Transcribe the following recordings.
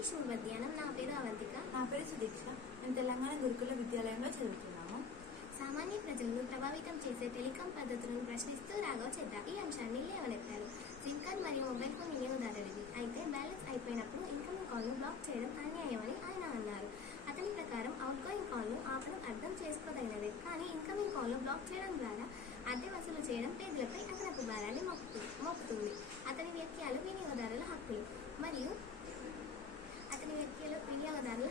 అందరికీ శుభ మధ్యాహ్నం. నా పేరు అవంతిక. నా పేరు సుదీక్ష. మేము తెలంగాణ గురుకుల విద్యాలయంలో చదువుతున్నాము. సామాన్య ప్రజలను ప్రభావితం చేసే టెలికాం పద్ధతులను ప్రశ్నిస్తూ రాఘవ్ చెద్దా ఈ అంశాన్ని లేవనెత్తారు. సిమ్ కార్డ్ మరియు మొబైల్ ఫోన్ వినియోగదారుడిది అయితే బ్యాలెన్స్ అయిపోయినప్పుడు ఇన్కమింగ్ కాల్ను బ్లాక్ చేయడం అన్యాయమని ఆయన అన్నారు. అతని ప్రకారం అవుట్ గోయింగ్ కాల్ను ఆపడం అర్థం చేసుకోదగినదే, కానీ ఇన్కమింగ్ కాల్ను బ్లాక్ చేయడం ద్వారా అద్దె వసూలు చేయడం పేదలపై అదనపు భారాన్ని మోపుతుంది. అతని వ్యాఖ్యలు వినియోగదారుల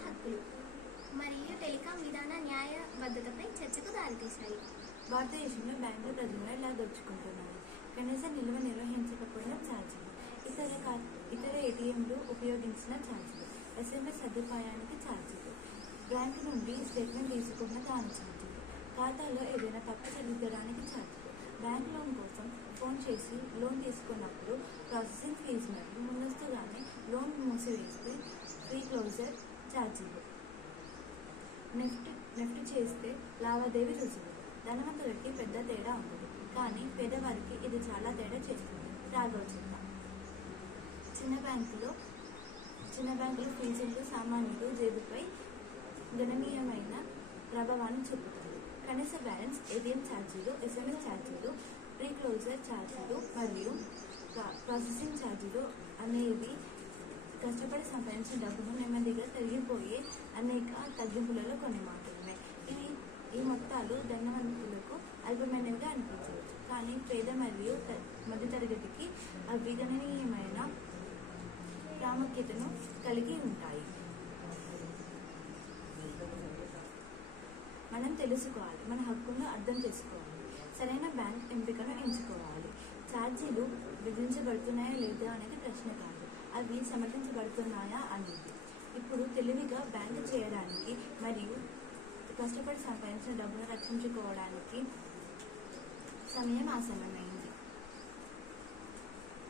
హక్కులు మరియు టెలికాం విధాన న్యాయబద్ధతపై చర్చకు దారితీశాయి. భారతదేశంలో బ్యాంకులు ప్రజలను ఎలా దోచుకుంటున్నాయి? కనీస నిల్వ నిర్వహించకపోవడం ఛార్జీలు, ఇతర ఏటీఎంలు ఉపయోగించిన ఛార్జీలు, ఎస్ఎంఎస్ సదుపాయానికి ఛార్జీలు, బ్యాంకు నుండి స్టేట్మెంట్ తీసుకున్న దాని ఛార్జీలు, ఖాతాలో ఏదైనా తప్పు సరిదిద్దడానికి ఛార్జీలు, బ్యాంక్ లోన్ కోసం ఫోన్ చేసి లోన్ తీసుకున్నప్పుడు ప్రాసెసింగ్ ఫీజు మరియు ముందస్తుగానే లోన్ మూసివేస్తే ప్రీ క్లోజర్ ఛార్జీలు, నెఫ్ట్ చేస్తే లావాదేవీ రుసుము. ధనవంతులకి పెద్ద తేడా ఉండదు, కానీ పేదవారికి ఇది చాలా తేడా చేస్తుంది. రాఘవ్ చెద్దా. చిన్న బ్యాంకులు ఫీజులు సామాన్యులు జేబుపై గణనీయమైన ప్రభావాన్ని చూపుతాయి. కనీస బ్యాలెన్స్, ఏటీఎం ఛార్జీలు, ఎస్ఎంఎస్ ఛార్జీలు, ప్రీ క్లోజర్ ఛార్జీలు మరియు ప్రాసెసింగ్ ఛార్జీలు అనేవి కష్టపడి సంపాదించిన డబ్బును నెమ్మదిగా తరిగిపోయే అనేక తగ్గింపులలో కొన్ని మాత్రమే. ఈ మొత్తాలు ధనవంతులకు అల్పమైనవిగా అనిపించవచ్చు, కానీ పేద మరియు మధ్యతరగతికి అవి గణనీయమైన ప్రాముఖ్యతను కలిగి ఉంటాయి. మనం తెలుసుకోవాలి, మన హక్కును అర్థం చేసుకోవాలి, సరైన బ్యాంక్ ఎంపికను ఎంచుకోవాలి. ఛార్జీలు విధించబడుతున్నాయా లేదా అనేది ప్రశ్న కాదు, అవి సమర్థించబడుతున్నాయా అనేది. ఇప్పుడు తెలివిగా బ్యాంకు చేయడానికి మరియు కష్టపడి సంపాదించిన డబ్బును రక్షించుకోవడానికి సమయం ఆసన్నమైంది.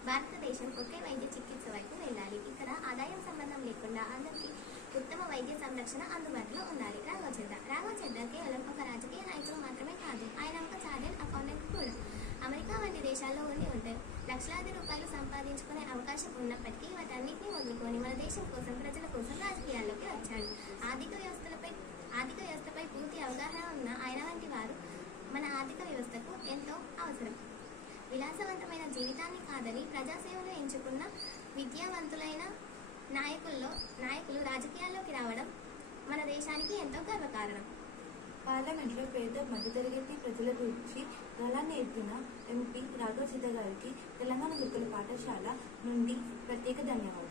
భారతదేశం ఒకే వైద్య చికిత్స వైపు వెళ్ళాలి. ఇక్కడ ఆదాయం సంబంధం లేకుండా అందరికీ ఉత్తమ వైద్య సంరక్షణ అందుబాటులో ఉండాలి. రాఘవ్ చెద్దా కేవలం ఒక రాజకీయ నాయకుడు మాత్రమే కాదు, ఆయన ఒక చార్టెడ్ అకౌంటెంట్ కూడా. అమెరికా వంటి దేశాల్లో ఉంటే లక్షలాది రూపాయలు సంపాదించుకునే అవకాశం ఉన్నప్పటికీ వాటన్నిటిని వదులుకొని మన దేశం కోసం, ప్రజల కోసం రాజకీయాల్లోకి వచ్చాడు. ఆర్థిక వ్యవస్థపై పూర్తి అవగాహన ఉన్న ఆయన వంటి వారు మన ఆర్థిక వ్యవస్థకు ఎంతో అవసరం. విలాసవంతమైన జీవితాన్ని కాదని ప్రజాసేవను ఎంచుకున్న విద్యావంతులైన నాయకులు రాజకీయాల్లోకి రావడం మన దేశానికి ఎంతో గర్వకారణం. పార్లమెంట్లో పేద మధ్యతరగతి ప్రజల గురించి గళాన్ని ఎత్తిన ఎంపీ రాఘవ్ చెద్దా గారికి తెలంగాణ గురుకుల పాఠశాల నుండి ప్రత్యేక ధన్యవాదాలు.